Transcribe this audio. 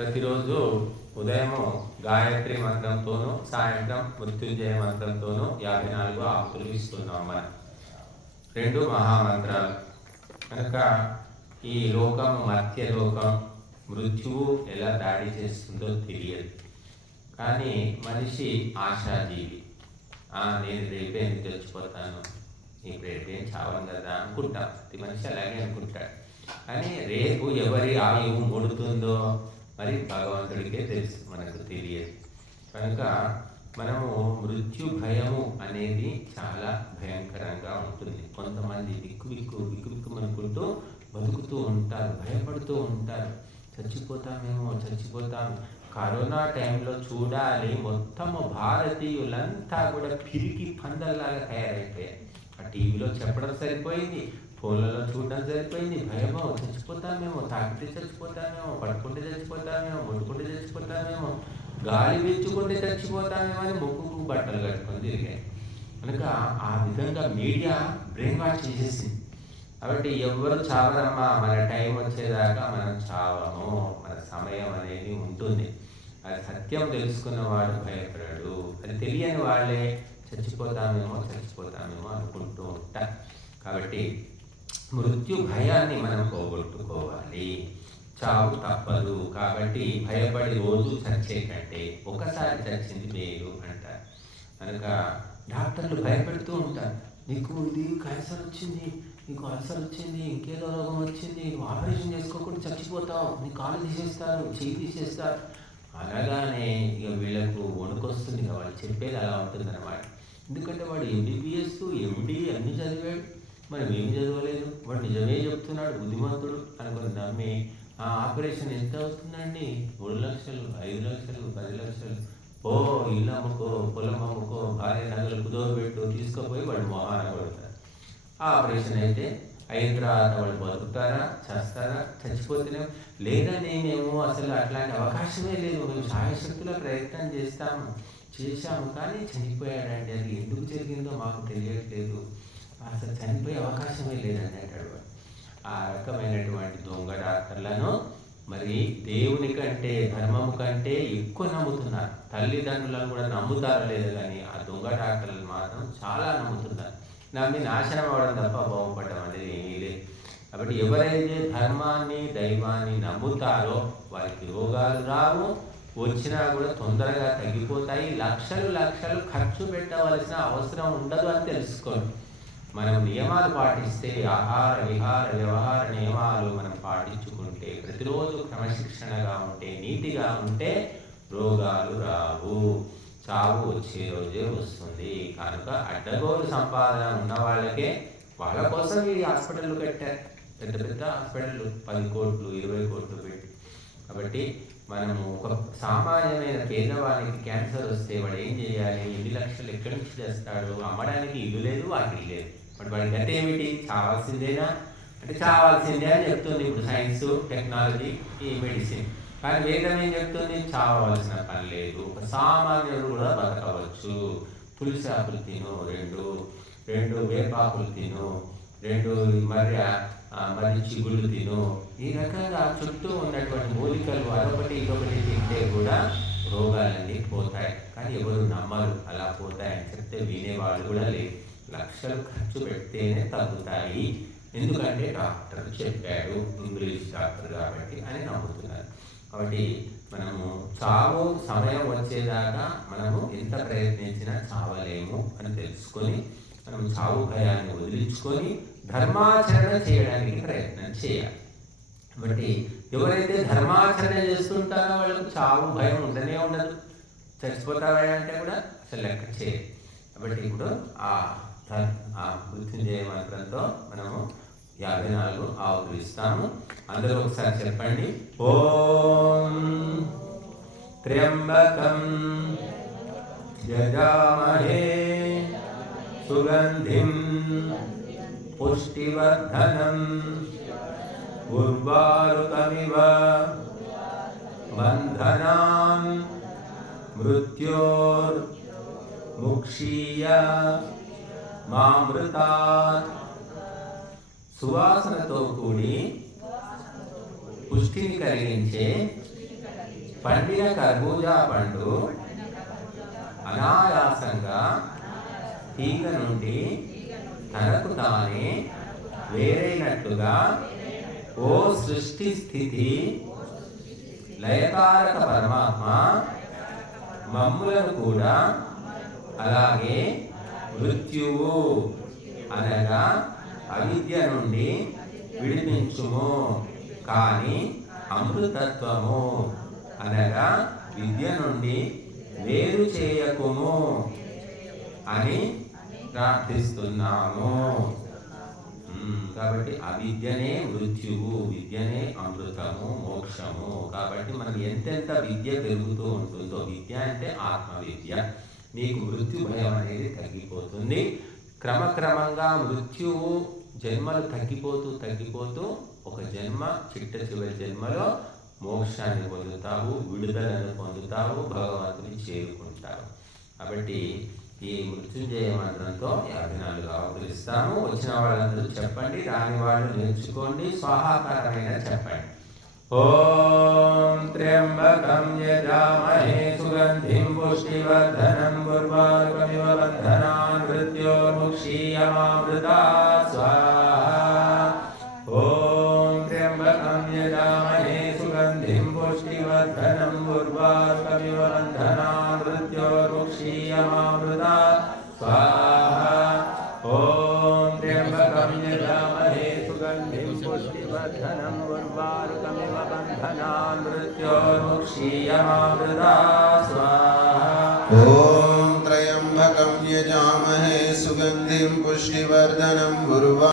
ప్రతిరోజు ఉదయము గాయత్రి మంత్రంతోనూ సాయంత్రం మృత్యుంజయ మంత్రంతోనూ 54 ఆకులు ఇస్తున్నాం మనం. 2 మహామంత్రాలు కనుక ఈ లోకం మర్త్యలోకం మృత్యువు ఎలా దాడి చేస్తుందో తెలియదు. కానీ మనిషి ఆశాజీవి. నేను రేపేం తెచ్చిపోతాను, ఇప్పుడు రేపేం చావను కదా అనుకుంటాం. ప్రతి మనిషి అలాగే అనుకుంటాడు. కానీ రేపు ఎవరి ఆయువు ముడుతుందో మరి భగవంతుడికే తెలుసు, మనకు తెలియదు. కనుక మనము మృత్యు భయము అనేది చాలా భయంకరంగా ఉంటుంది. కొంతమంది బిక్కుబిక్కుమనుకుంటూ బతుకుతూ ఉంటారు, భయపడుతూ ఉంటారు. చచ్చిపోతాం. కరోనా టైంలో చూడాలి, మొత్తము భారతీయులంతా కూడా పిరికి పందల్లాగా తయారైపోయాయి. ఆ టీవీలో చెప్పడం సరిపోయింది, ఫోన్లలో చూడడం సరిపోయింది. భయమో, చచ్చిపోతామేమో, తాకితే చచ్చిపోతామేమో, పడుకుంటే చచ్చిపోతామేమో, ముట్టుకుంటే చచ్చిపోతామేమో, గాలి పీల్చుకుంటే చచ్చిపోతామేమో అని ముక్కు బట్టలు కట్టుకొని తిరిగాయి. కనుక ఆ విధంగా మీడియా బ్రెయిన్ వాష్ చేసేసింది. కాబట్టి ఎవరు చావరమ్మా, మన టైం వచ్చేదాకా మనం చావము. మన సమయం అనేది ఉంటుంది. అది సత్యం తెలుసుకున్నవాడు భయపడాడు. అది తెలియని వాళ్ళే చచ్చిపోతామేమో అనుకుంటూ ఉంటారు. కాబట్టి మృత్యు భయాన్ని మనం పోగొట్టుకోవాలి. చావు తప్పదు. కాబట్టి భయపడి రోజు చచ్చే కంటే ఒకసారి చచ్చింది మేలు అంటారు. కనుక డాక్టర్లు భయపెడుతూ ఉంటారు. నీకు ఇది క్యాన్సర్ వచ్చింది, నీకు అల్సర్ వచ్చింది, ఇంకేదో రోగం వచ్చింది, నువ్వు ఆపరేషన్ చేసుకోకుండా చచ్చిపోతావు, నీ కాలు తీసేస్తారు, చెయ్యి తీసేస్తారు అనగానే ఇక వీళ్ళకు వణుకొస్తుంది. వాళ్ళు చెప్పేది అలా ఉంటుందన్నమాట. ఎందుకంటే వాడు MBBS MD అన్నీ చదివాడు, మనం ఏమి చదవలేదు, వాడు నిజమే చెప్తున్నాడు, బుద్ధిమంతుడు అనుకుని నమ్మి ఆ ఆపరేషన్ ఎంత అవుతుందండి, 3 లక్షలు, 5 లక్షలు, 10 లక్షలు, ఇల్లు అమ్ముకో, పొలం అమ్ముకో, భార్య నగలు కుదోబెట్టు, తీసుకుపోయి వాడు మొహాన కొడతారు. ఆ ఆపరేషన్ అయితే అయిన తర్వాత వాళ్ళు బతుకుతారా, చేస్తారా, చచ్చిపోతేనే లేదా నేనేమో అసలు అట్లాంటి అవకాశమే లేదు, మేము సాయశక్తుల ప్రయత్నం చేశాము కానీ చనిపోయాడండి. అది ఎందుకు జరిగిందో మాకు తెలియట్లేదు, అసలు చనిపోయే అవకాశమే లేదని అంటాడు. ఆ రకమైనటువంటి దొంగ డాక్టర్లను మరి దేవుని కంటే ధర్మము కంటే ఎక్కువ నమ్ముతున్నారు. తల్లిదండ్రులను కూడా నమ్ముతారో లేదు, కానీ ఆ దొంగ డాక్టర్లను మాత్రం చాలా నమ్ముతున్నారు. నమ్మి నాశనం అవ్వడం తప్ప బాగుపడడం అనేది ఏమీ లేదు. కాబట్టి ఎవరైతే ధర్మాన్ని దైవాన్ని నమ్ముతారో వారికి రోగాలు రావు, వచ్చినా కూడా తొందరగా తగ్గిపోతాయి. లక్షలు ఖర్చు పెట్టవలసిన అవసరం ఉండదు అని తెలుసుకోండి. మనం నియమాలు పాటిస్తే, ఆహార విహార వ్యవహార నియమాలు మనం పాటించుకుంటే, ప్రతిరోజు క్రమశిక్షణగా ఉంటే, నీతిగా ఉంటే రోగాలు రావు. చావు వచ్చే రోజే వస్తుంది. కనుక అడ్డగోలు సంపాదన ఉన్న వాళ్ళకే, వాళ్ళ కోసం ఈ హాస్పిటల్ కట్టారు, పెద్ద హాస్పిటల్ 10 కోట్లు 20 కోట్లు పెట్టి. కాబట్టి మనము ఒక సామాన్యమైన పేదవానికి క్యాన్సర్ వస్తే వాడు ఏం చేయాలి, 8 లక్షలు ఎక్కడి నుంచి చేస్తాడు, అమ్మడానికి ఇల్లు లేదు, వాకిలి లేదు. బట్ వాడి గత ఏమిటి, చావాల్సిందేనా అంటే చావాల్సిందే అని చెప్తుంది ఇప్పుడు సైన్స్, టెక్నాలజీ, ఈ మెడిసిన్. కానీ వేదం ఏం చెప్తుంది, చావవలసిన పని లేదు, ఒక సామాన్యుడు కూడా బతకవచ్చు. తులసి ఆకులు తిను, 2 వేపాకులు తిను, 2 మరి చిగుళ్ళు తిను. ఈ రకంగా చుట్టూ ఉన్నటువంటి మూలికలు అదొకటి ఇదొకటి తింటే కూడా రోగాలన్నీ పోతాయి. కానీ ఎవరు నమ్మరు అలా పోతాయని చెప్తే వినేవాళ్ళు కూడా లేదు. లక్షలు ఖర్చు పెడితేనే తగ్గుతాయి, ఎందుకంటే డాక్టర్ చెప్పాడు, ఇంగ్లీష్ డాక్టర్ కాబట్టి అని నమ్ముతున్నారు. కాబట్టి మనము చావు సమయం వచ్చేదాకా మనము ఎంత ప్రయత్నించినా చావలేము అని తెలుసుకొని మనం చావు భయాన్ని వదిలించుకొని ధర్మాచరణ చేయడానికి ప్రయత్నం చేయాలి. కాబట్టి ఎవరైతే ధర్మాచరణ చేస్తుంటారో వాళ్ళకు చావు భయం ఉండనే ఉండదు. చచ్చిపోతారా అంటే కూడా అసలు లెక్క చేయరు. కాబట్టి ఇప్పుడు ఆ మృత్యుంజయ మంత్రంతో మనము 54 ఆవులు ఇస్తాము. అందరూ ఒకసారి చెప్పండి. ఓం త్ర్యంబకం యజామహే సుగంధిం పుష్టివర్ధనం ఉర్వారుకమివ బంధనాన్ మృత్యోర్ముక్షీయ మామృతాత్. సువాసనతో కూడి పుష్టిని కలిగించే పండిన కర్బూజా పండు అనాయాసంగా తీగ నుండి తనకు తానే వేరైనట్లుగా ఓ సృష్టి స్థితి లయకారక పరమాత్మ మమ్ములను కూడా అలాగే మృత్యువు అనగా అవిద్య నుండి విడిపించుము, కానీ అమృతత్వము అనగా విద్య నుండి వేరు చేయకుము అని ప్రార్థిస్తున్నాము. కాబట్టి అవిద్యనే మృత్యువు, విద్యనే అమృతము, మోక్షము. కాబట్టి మనకి ఎంతెంత విద్య పెరుగుతూ ఉంటుందో, విద్య అంటే ఆత్మ విద్య, నీకు మృత్యు భయం అనేది తగ్గిపోతుంది. క్రమక్రమంగా మృత్యువు జన్మలు తగ్గిపోతూ ఒక జన్మ చిట్ట చివరి జన్మలో మోక్షాన్ని పొందుతావు, విడుదలను పొందుతావు, భగవంతుని చేరుకుంటావు. కాబట్టి ఈ మృత్యుంజయ మంత్రంతో 54 అవతరిస్తాము. వచ్చిన వాళ్ళందరూ చెప్పండి, రాని వాళ్ళు నేర్చుకోండి, స్వాహాకారమైన చెప్పండి. ఓం త్ర్యంబకం యజామహే సుగంధిం పుష్టివర్ధనం ఉర్వారుకమివ బంధనాన్ మృత్యోర్ముక్షీయమామృతాత్ స్వాహా. ఓం త్ర్యంబకం యజామహే సుగంధిం పుష్టివర్ధనం ఉర్వారుకమివ బంధనాన్ మృత్యోర్ముక్షీయమామృతాత్ స్వాహా. ఓం త్ర్యంబకం యజామహే సుగంధిం పుష్టివర్ధనం ఉర్వారుకమివ బంధనాన్ మృత్యోర్ముక్షీయమామృతాత్ స్వాహా. ఓం త్రయంబకం యజామహే సుగంధిం పుష్టివర్ధనం